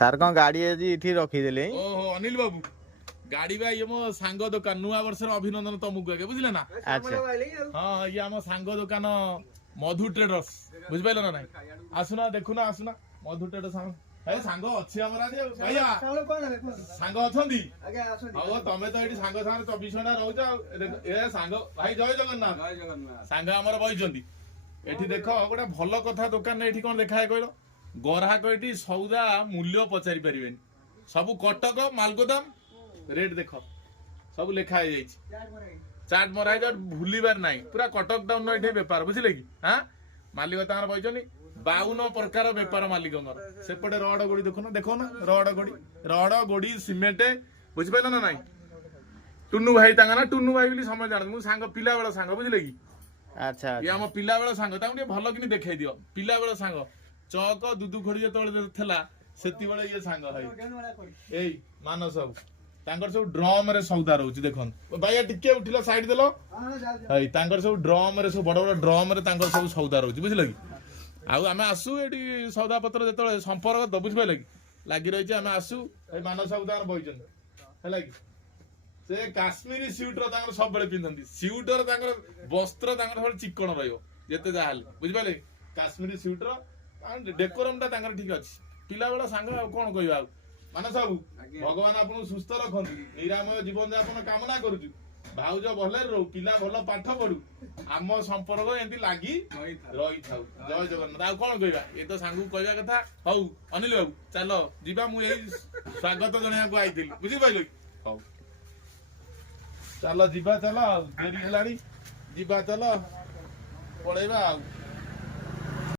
Sir କଣ ଗାଡି ଆଜି ଏଠି ରଖିଦେଲେ? ଓହୋ ଅନିଲ ବାବୁ ଗାଡି ବା ଇଏ ମୋ ସାଙ୍ଗ ଦୋକାନ ନୂଆ ବର୍ଷର ଅଭିନନ୍ଦନ ତମକୁ ଆଜ୍ଞା ବୁଝିଲେ ନା। ଆଚ୍ଛା ହଁ ଇଏ ଆମ ସାଙ୍ଗ ଦୋକାନ ମଧୁ ଟ୍ରେଡର୍ସ ବୁଝିପାରିଲ ନା ନାଇଁ। ଆସୁନା ଦେଖୁନା ଆସୁନା ମଧୁ ଟ୍ରେଡର୍ସ ସାଙ୍ଗ ଅଛି ଆମର ଆଜି ଭାଇଆ ସାଙ୍ଗ ଅଛନ୍ତି। ହଉ ତମେ ତ ଏଇଠି ସାଙ୍ଗ ସାଙ୍ଗରେ 24 ଘଣ୍ଟା ରହୁଛ ଆଉ ଏ ସାଙ୍ଗ ଭାଇ ଜୟ ଜଗନ୍ନାଥ ସାଙ୍ଗ ଆମର ବଇଛନ୍ତି ଏଠି। ଦେଖ ଗୋଟେ ଭଲ କଥା ଦୋକାନରେ ଏଠି କଣ ଲେଖା କହିଲ? ଗ୍ରାହକ ଏଠି ସଉଦା ମୂଲ୍ୟ ପଚାରି ପାରିବେନି, ସବୁ କଟକ ମାଲଗୋଦାମ ରେଟ୍ ଦେଖ ସବୁ ଲେଖା ହେଇଯାଇଛି, ଚାଟ ମରା ହେଇଛି, ଭୁଲିବାର ନାହିଁ। ପୁରା କଟକ ଟାଉନ ଏଠି ବେପାର ବୁଝିଲେ କି। ମାଲିକ ତାଙ୍କର ବଇଛନ୍ତି 52 ପ୍ରକାର ବେପାର ମାଲିକଙ୍କର। ସେପଟେ ରଡ ଗୋଡି ଦେଖୁନ ଦେଖୁନ ରଡ ଗୋଡି ସିମେଣ୍ଟ ବୁଝିପାରିଲ ନା ନାଇଁ। ଟୁନୁ ଭାଇ ତାଙ୍କ ନା ଟୁନୁ ଭାଇ ବୋଲି ସମୟ ଜାଣନ୍ତି, ମୁଁ ସାଙ୍ଗ ପିଲା ବେଳ ସାଙ୍ଗ ବୁଝିଲେ କି। ଆଚ୍ଛା ଇଏ ଆମ ପିଲା ବେଳ ସାଙ୍ଗ, ତାଙ୍କୁ ଟିକେ ଭଲ କିନି ଦେଖେଇ ଦିଅ। ପିଲା ବେଳ ସାଙ୍ଗ ଚକ ଦୁଦୁ ଖୋଡି ଯେତେବେଳେ ଥିଲା ସେତିବେଳେ ଇଏ ସାଙ୍ଗ ଭାଇ ଏଇ ମାନସ ବାବୁ ତାଙ୍କର ସବୁ ଡ୍ରମ ରେ ସଉଦା ରହୁଛି ଦେଖନ୍ତୁ। ଭାଇଆ ଟିକେ ଉଠିଲ ସାଇଡ ଦେଲ ଭାଇ, ତାଙ୍କର ସବୁ ଡ୍ରମ ରେ ସବୁ ବଡ ବଡ ଡ୍ରମ ରେ ତାଙ୍କର ସବୁ ସଉଦା ରହୁଛି ବୁଝିଲ କି। ଆଉ ଆମେ ଆସୁ ଏଠି ସଉଦା ପତ୍ର ଯେତେବେଳେ ସମ୍ପର୍କ ତ ବୁଝିପାରିଲେ କି ଲାଗି ରହିଛି, ଆମେ ଆସୁ ଏଇ ମାନସ ବାବୁ ତାଙ୍କର ବଇଛନ୍ତି ହେଲା କି। ସେ କାଶ୍ମୀରୀ ସ୍ୟୁଟର ତାଙ୍କର ସବୁବେଳେ ପିନ୍ଧନ୍ତି, ସ୍ୟୁଟର ତାଙ୍କର ବସ୍ତ୍ର ତାଙ୍କର ସବୁବେଳେ ଚିକଣ ରହିବ ଯେତେ ଯାହା ହେଲେ ବୁଝିପାରିଲେ। କାଶ୍ମୀରୀ ସ୍ୟୁଟର ଡେକୋରମ ଟା ତାଙ୍କର ଠିକ ଅଛି। ପିଲା ବେଳ ସାଙ୍ଗ ଆଉ କଣ କହିବା। ଆଉ ମାନସ ବାବୁ ଭଗବାନ ଆପଣଙ୍କୁ ସୁସ୍ଥ ରଖନ୍ତୁ, ନିରାମୟ ଜୀବନ ଯାପନ କାମନା କରୁଛୁ। ଭାଉଜ ଭଲରେ ରହୁ, ପିଲା ଭଲ ପାଠ ପଢୁ, ଆମ ସମ୍ପର୍କ ଏମିତି ଲାଗି ରହିଥାଉ। ଜୟ ଜଗନ୍ନାଥ। ଆଉ କଣ କହିବା, ଏ ତ ସାଙ୍ଗକୁ କହିବା କଥା। ହଉ ଅନିଲ ବାବୁ ଚାଲ ଯିବା, ମୁଁ ଏଇ ସ୍ୱାଗତ ଜଣେଇବାକୁ ଆଇଥିଲି ବୁଝିପାରିଲ କି। ହଉ ଚାଲ ଯିବା, ଚାଲ ଆଉ ଡେରି ହେଲାଣି, ଯିବା ଚାଲ ପଳେଇବା ଆଉ।